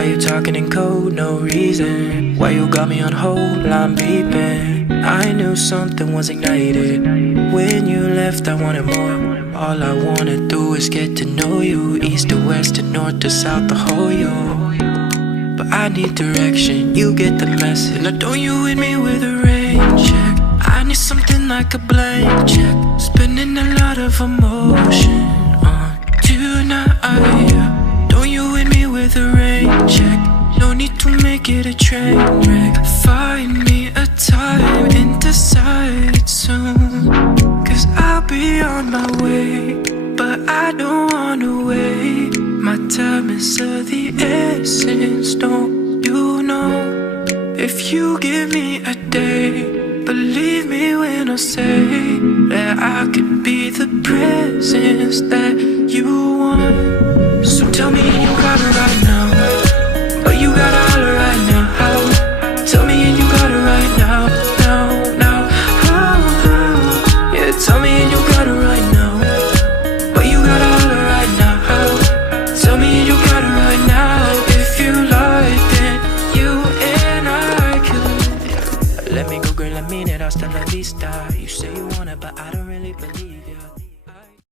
Why you talking in code, no reason? Why you got me on hold, I'm beeping? I knew something was ignited. When you left I wanted more. All I wanna do is get to know you. East to west to north to south, the whole you. But I need direction, you get the message. Now don't you hit me with a rain check. I need something like a blank check. Spending a lot of emotion on tonight. Don't you hit me with a rain check. No need to make it a train wreck. Find me a time and decide soon, cause I'll be on my way. But I don't wanna wait. My time is of the essence, don't you know? If you give me a day, believe me when I say that I could be the presence that you want. So tell me you got it right now. Oh, you got it all right now. How? Tell me and you got it right now. Now. Oh. Yeah, tell me and you got it right now. Oh, you got it all right now. How? Tell me and you got it right now. If you like, then you and I could. Let me go, girl, I mean it, hasta la vista. You say you want it, but I don't really believe.